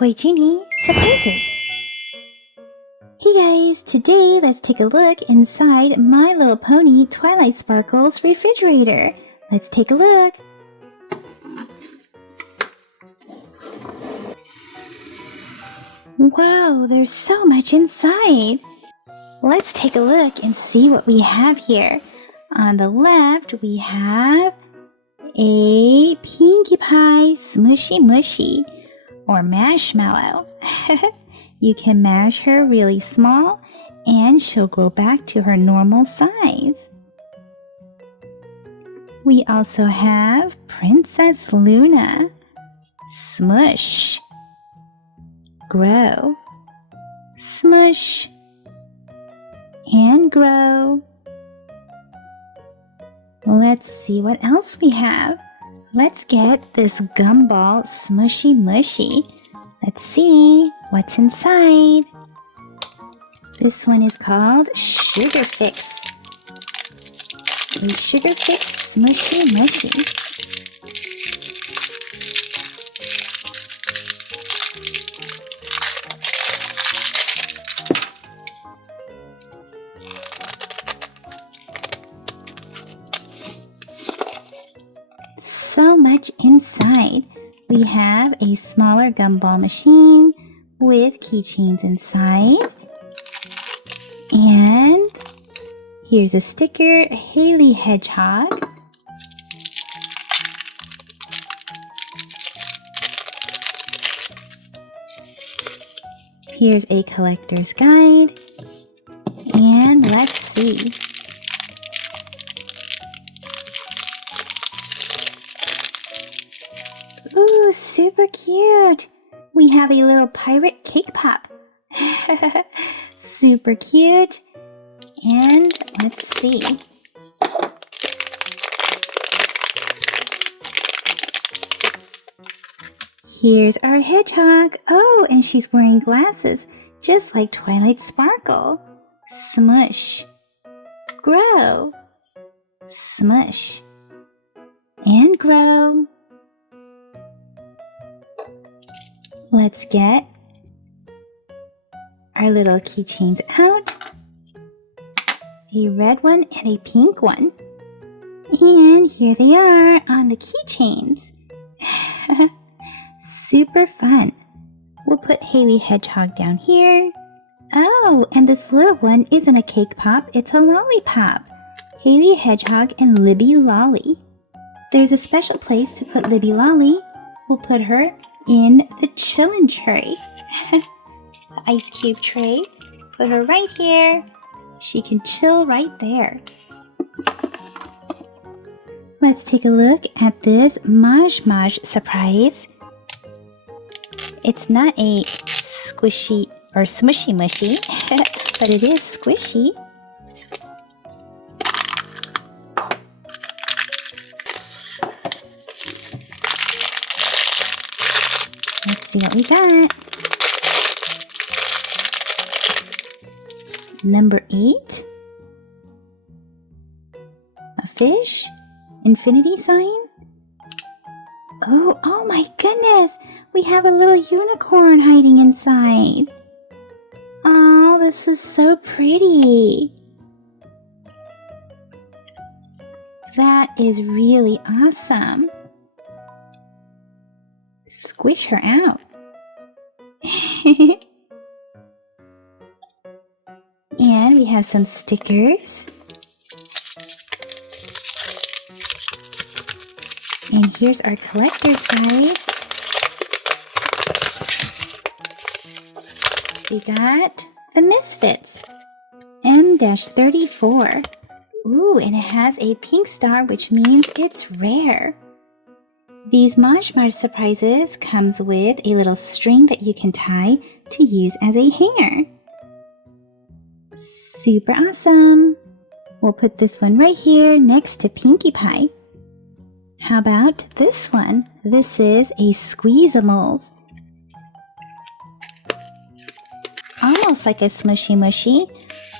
Toy Genie Surprises! Hey guys, today let's take a look inside My Little Pony Twilight Sparkle's refrigerator. Let's take a look. Wow, there's so much inside. Let's take a look and see what we have here. On the left, we have a Pinkie Pie Smooshy Mushy, or marshmallow. You can mash her really small and she'll grow back to her normal size. We also have Princess Luna. Smush. Grow. Smush. And grow. Let's see what else we have. Let's get this gumball Smooshy Mushy. Let's see what's inside. This one is called Sugar Fix. A Sugar Fix Smooshy Mushy. So much inside. We have a smaller gumball machine with keychains inside. And here's a sticker, Haley Hedgehog. Here's a collector's guide. And let's see. Ooh, super cute! We have a little pirate cake pop. Super cute. And let's see. Here's our hedgehog. Oh, and she's wearing glasses, just like Twilight Sparkle. Smush. Grow. Smush. And grow. Let's get our little keychains out. A red one and a pink one. And here they are on the keychains. Super fun. We'll put Haley Hedgehog down here. Oh, and this little one isn't a cake pop, it's a lollipop. Haley Hedgehog and Libby Lolly. There's a special place to put Libby Lolly. We'll put her in the chillin' tray. The ice cube tray. Put her right here. She can chill right there. Let's take a look at this Mushy Surprise. It's not a squishy or smushy mushy, but it is squishy. Let's see what we got. Number 8. A fish? Infinity sign? Oh my goodness! We have a little unicorn hiding inside. Oh, this is so pretty. That is really awesome. Squish her out. And we have some stickers. And here's our collector's guide. We got the Misfits. M-34. Ooh, and it has a pink star, which means it's rare. These Mushy Surprises comes with a little string that you can tie to use as a hanger. Super awesome! We'll put this one right here next to Pinkie Pie. How about this one? This is a Squeezamals. Almost like a Smooshy Mushy,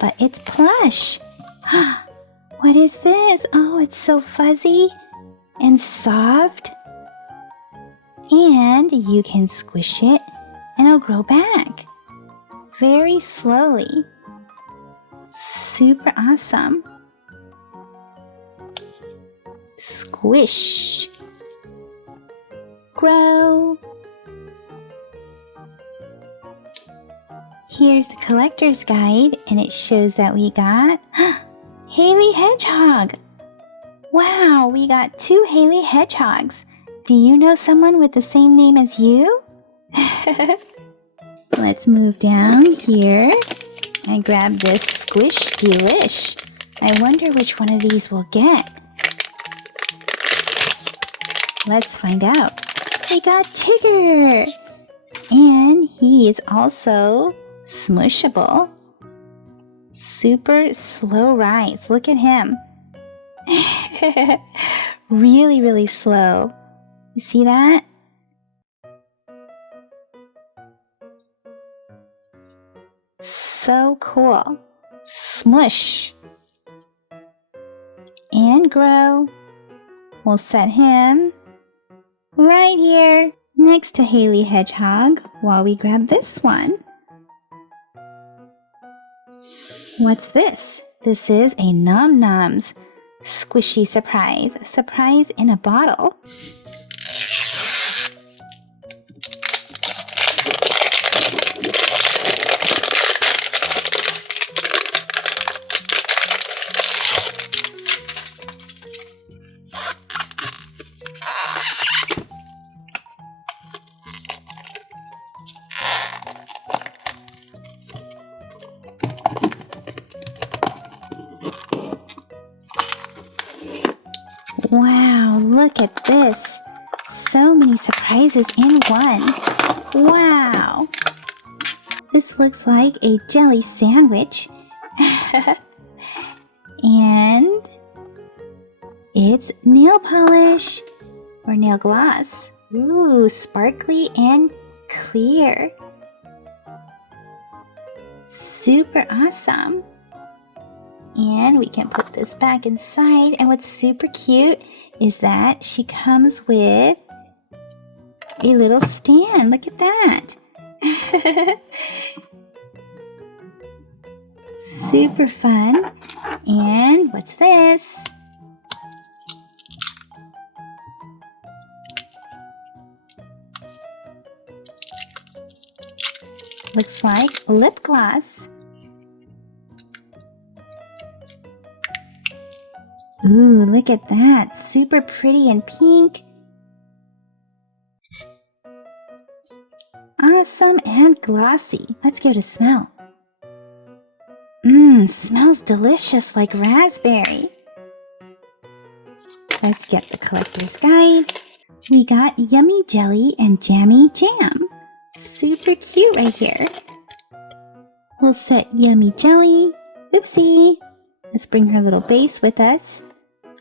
but it's plush. What is this? Oh, it's so fuzzy and soft. And you can squish it and it'll grow back. Very slowly. Super awesome. Squish. Grow. Here's the collector's guide, and it shows that we got Haley Hedgehog. Wow, we got 2 Haley Hedgehogs. Do you know someone with the same name as you? Let's move down here and grab this Squish Delish. I wonder which one of these we'll get. Let's find out. We got Tigger! And he is also smushable. Super slow rise. Look at him. Really, really slow. You see that? So cool. Smush. And grow. We'll set him right here next to Haley Hedgehog while we grab this one. What's this? This is a Nom Noms Squishy Surprise. A surprise in a bottle. Wow, look at this. So many surprises in one. Wow. This looks like a jelly sandwich. And it's nail polish or nail gloss. Ooh, sparkly and clear. Super awesome. And we can put this back inside. And what's super cute is that she comes with a little stand. Look at that. Super fun. And what's this? Looks like lip gloss. Ooh, look at that. Super pretty and pink. Awesome and glossy. Let's give it a smell. Smells delicious like raspberry. Let's get the collector's guide. We got Yummy Jelly and Jammy Jam. Super cute right here. We'll set Yummy Jelly. Oopsie. Let's bring her little base with us.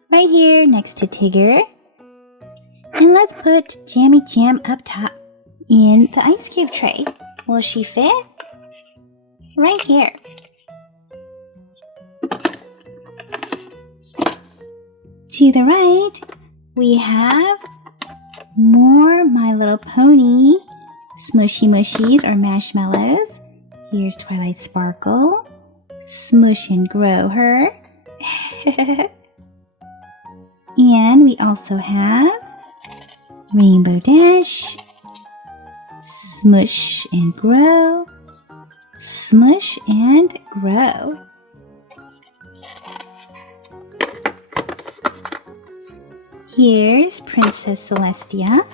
Right here next to Tigger. And let's put Jammy Jam up top in the ice cube tray. Will she fit? Right here. To the right, we have more My Little Pony Smooshy Mushies or marshmallows. Here's Twilight Sparkle. Smush and Grow her. And we also have Rainbow Dash, Smush and Grow, Smush and Grow. Here's Princess Celestia.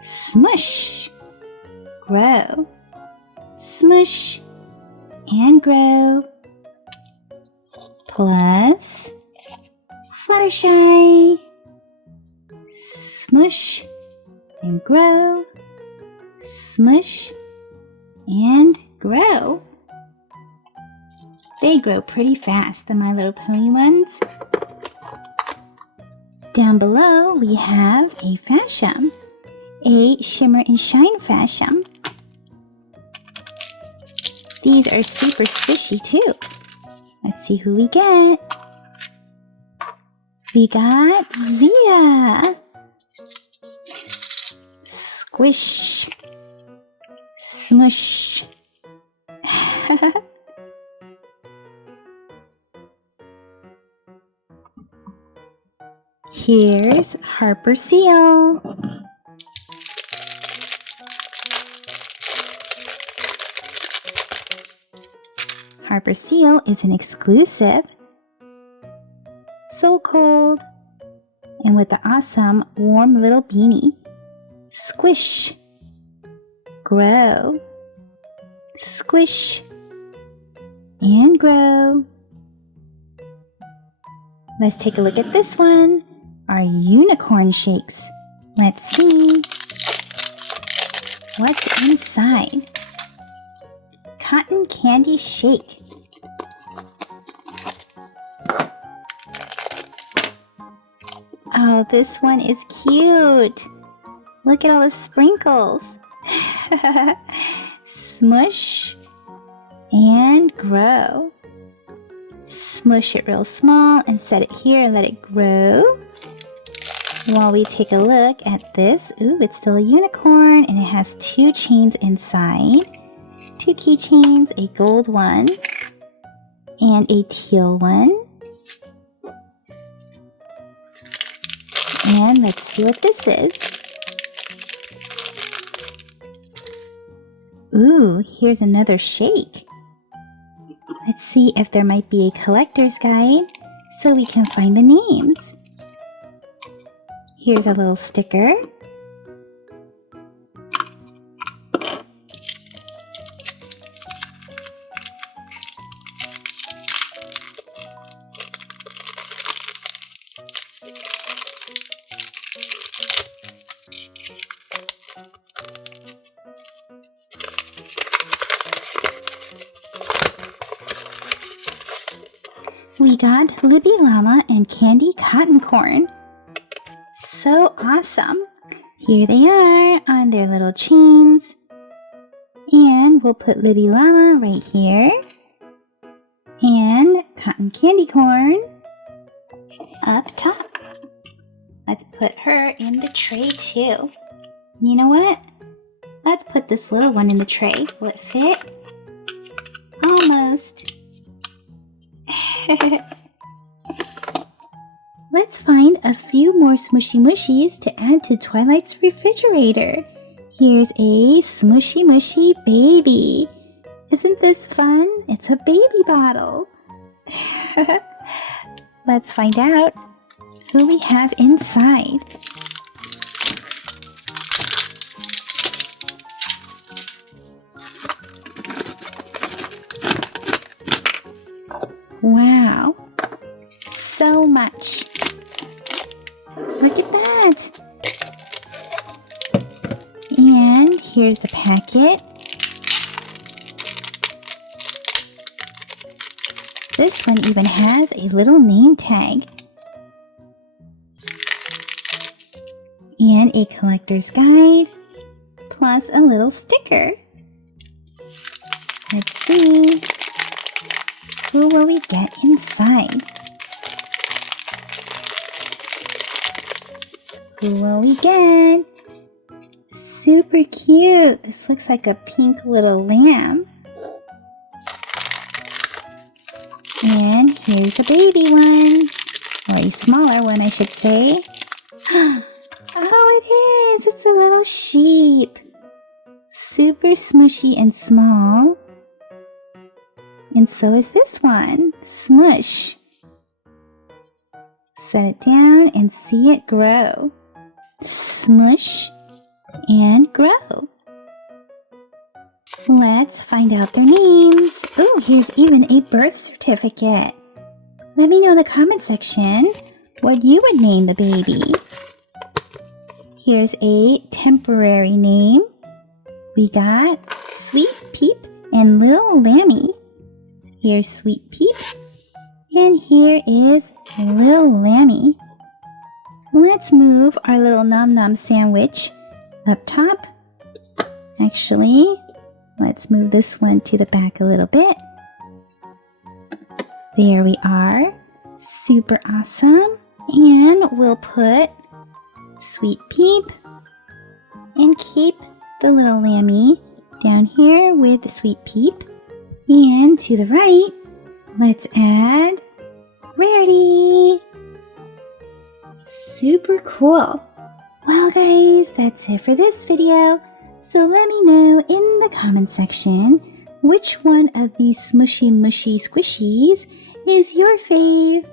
Smush, Grow, Smush and Grow. Plus Fluttershy, Smush and Grow, Smush and Grow. They grow pretty fast, the My Little Pony ones. Down below we have a Fashion, a Shimmer and Shine Fashion. These are super squishy too. Let's see who we get. We got Zia. Squish. Smush. Here's Harper Seal. Harper Seal is an exclusive. So cold. And with the awesome warm little beanie. Squish. Grow. Squish. And grow. Let's take a look at this one. Our unicorn shakes. Let's see what's inside. Cotton candy shake. Oh, this one is cute. Look at all the sprinkles. Smush and grow. Smush it real small and set it here and let it grow. While we take a look at this, ooh, it's still a unicorn and it has 2 chains inside. 2 keychains, a gold one and a teal one. And let's see what this is. Ooh, here's another shake. Let's see if there might be a collector's guide so we can find the names. Here's a little sticker. We got Libby Llama and Candy Cotton Corn. So awesome! Here they are on their little chains. And we'll put Libby Llama right here. And Cotton Candy Corn up top. Let's put her in the tray too. You know what? Let's put this little one in the tray. Will it fit? Almost. Let's find a few more Smooshy Mushies to add to Twilight's refrigerator. Here's a Smooshy Mushy Baby. Isn't this fun? It's a baby bottle. Let's find out who we have inside. Wow, so much. Look at that. And here's the packet. This one even has a little name tag. And a collector's guide, plus a little sticker. Let's see. Who will we get inside? Who will we get? Super cute. This looks like a pink little lamb. And here's a baby one. Or a smaller one, I should say. Oh, it is. It's a little sheep. Super smooshy and small. And so is this one. Smush. Set it down and see it grow. Smush and grow. Let's find out their names. Oh, here's even a birth certificate. Let me know in the comment section what you would name the baby. Here's a temporary name. We got Sweet Peep and Little Lambie. Here's Sweet Peep, and here is Little Lambie. Let's move our little Nom Nom sandwich up top. Actually, let's move this one to the back a little bit. There we are. Super awesome. And we'll put Sweet Peep And keep the little Lambie down here with the Sweet Peep. And to the right, let's add Rarity. Super cool. Well guys, that's it for this video. So let me know in the comment section which one of these Smooshy Mushy squishies is your fave.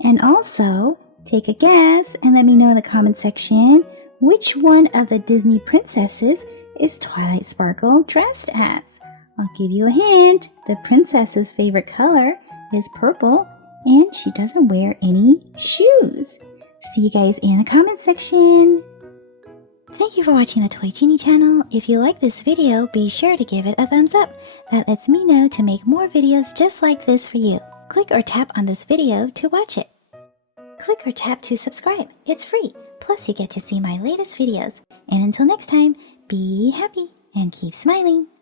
And also, take a guess and let me know in the comment section which one of the Disney princesses is Twilight Sparkle dressed as. I'll give you a hint. The princess's favorite color is purple and she doesn't wear any shoes. See you guys in the comment section. Thank you for watching the Toy Genie channel. If you like this video, be sure to give it a thumbs up. That lets me know to make more videos just like this for you. Click or tap on this video to watch it. Click or tap to subscribe. It's free. Plus you get to see my latest videos. And until next time, be happy and keep smiling.